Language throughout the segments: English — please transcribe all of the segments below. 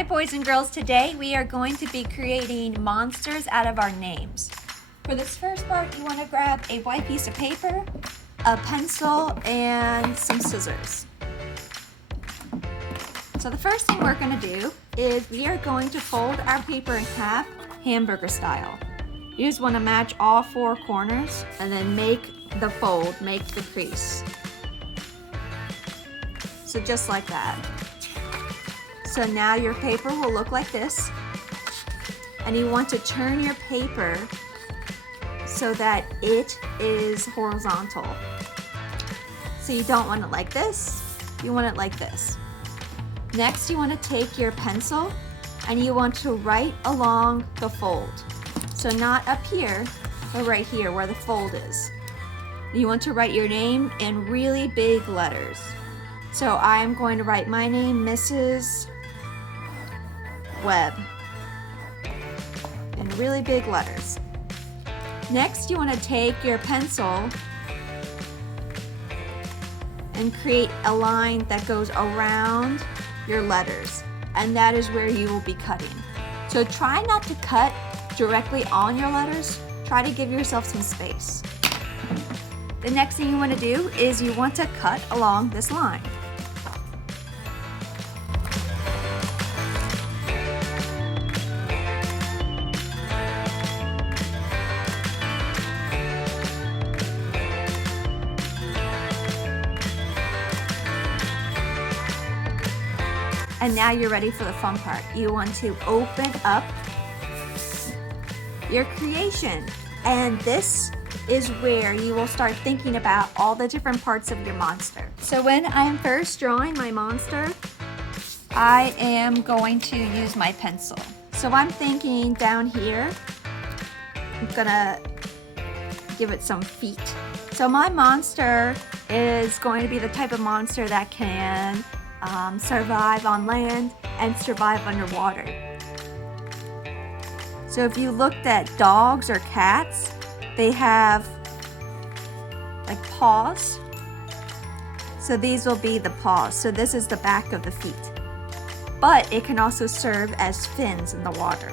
Hi boys and girls, today we are going to be creating monsters out of our names. For this first part, you want to grab a white piece of paper, a pencil, and some scissors. So the first thing we're going to do is we are going to fold our paper in half, hamburger style. You just want to match all four corners and then make the fold, make the crease. So just like that. So now your paper will look like this, and you want to turn your paper so that it is horizontal. So you don't want it like this, you want it like this. Next, you want to take your pencil and you want to write along the fold. So not up here, but right here where the fold is. You want to write your name in really big letters. So I'm going to write my name, Mrs. Webb, in really big letters. Next, you want to take your pencil and create a line that goes around your letters, and that is where you will be cutting. So try not to cut directly on your letters. Try to give yourself some space. The next thing you want to do is you want to cut along this line. And now you're ready for the fun part. You want to open up your creation. And this is where you will start thinking about all the different parts of your monster. So when I'm first drawing my monster, I am going to use my pencil. So I'm thinking down here, I'm gonna give it some feet. So my monster is going to be the type of monster that can survive on land and survive underwater. So if you looked at dogs or cats, they have like paws. So these will be the paws. So this is the back of the feet. But it can also serve as fins in the water.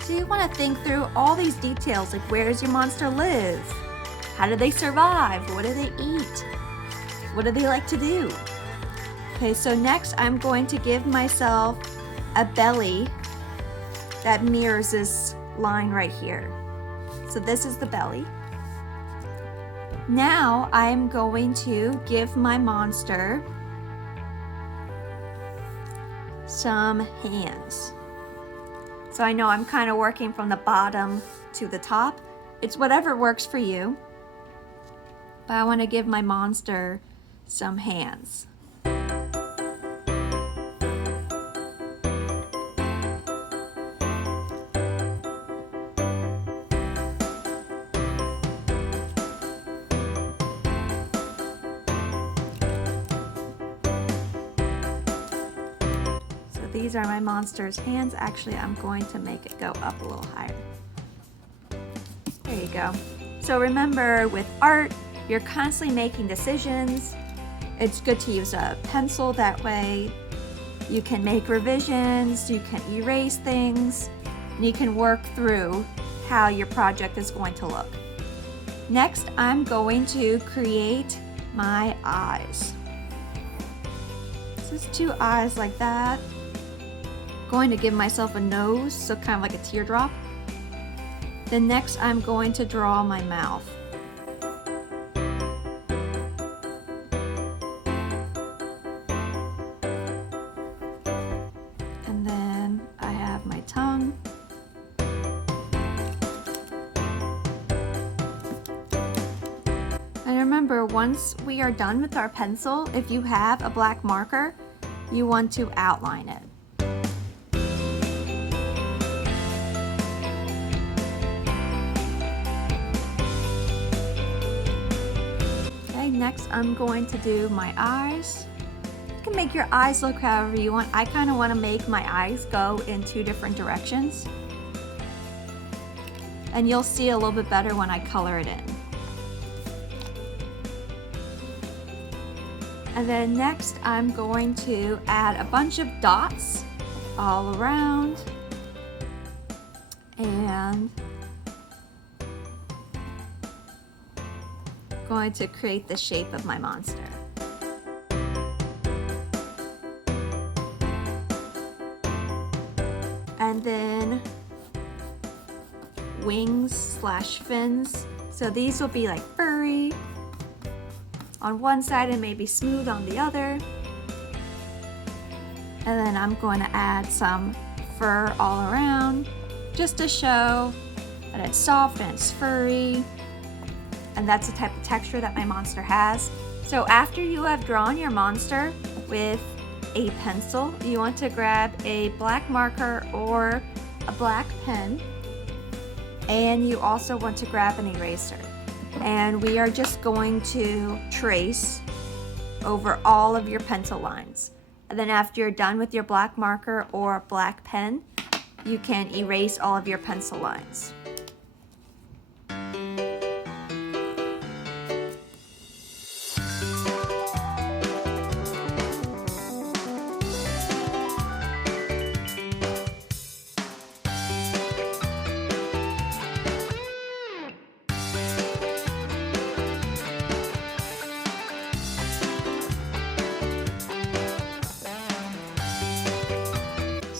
So you want to think through all these details, like where does your monster live? How do they survive? What do they eat? What do they like to do? Okay, so next I'm going to give myself a belly that mirrors this line right here. So this is the belly. Now I'm going to give my monster some hands. So I know I'm kind of working from the bottom to the top. It's whatever works for you. But I want to give my monster some hands. So these are my monster's hands. Actually, I'm going to make it go up a little higher. There you go. So remember, with art, you're constantly making decisions. It's good to use a pencil, that way you can make revisions, you can erase things, and you can work through how your project is going to look. Next, I'm going to create my eyes. This is two eyes like that. Going to give myself a nose, so kind of like a teardrop. Then next, I'm going to draw my mouth. Tongue. And remember, once we are done with our pencil, if you have a black marker, you want to outline it. Okay, next I'm going to do my eyes. You can make your eyes look however you want. I kind of want to make my eyes go in two different directions. And you'll see a little bit better when I color it in. And then next I'm going to add a bunch of dots all around and going to create the shape of my monster. And then wings slash fins. So these will be like furry on one side and maybe smooth on the other. And then I'm going to add some fur all around just to show that it's soft and it's furry. And that's the type of texture that my monster has. So after you have drawn your monster with a pencil, you want to grab a black marker or a black pen. And you also want to grab an eraser. And we are just going to trace over all of your pencil lines. And then after you're done with your black marker or black pen, you can erase all of your pencil lines.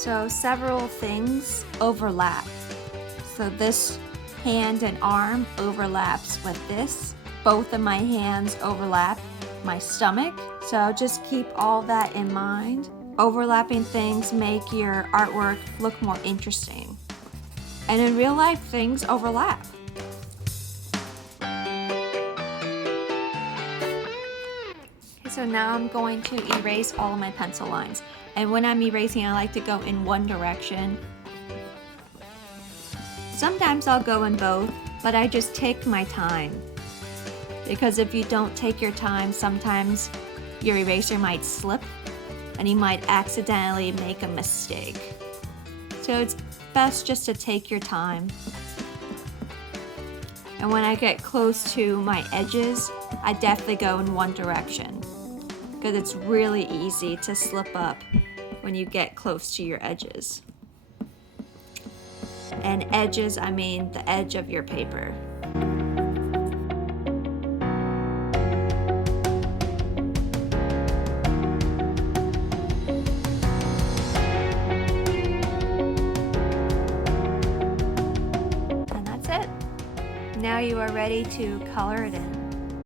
So several things overlap. So this hand and arm overlaps with this. Both of my hands overlap my stomach. So just keep all that in mind. Overlapping things make your artwork look more interesting. And in real life, things overlap. So now I'm going to erase all of my pencil lines. And when I'm erasing, I like to go in one direction. Sometimes I'll go in both, but I just take my time. Because if you don't take your time, sometimes your eraser might slip and you might accidentally make a mistake. So it's best just to take your time. And when I get close to my edges, I definitely go in one direction. Because it's really easy to slip up when you get close to your edges. And edges, I mean the edge of your paper. And that's it. Now you are ready to color it in.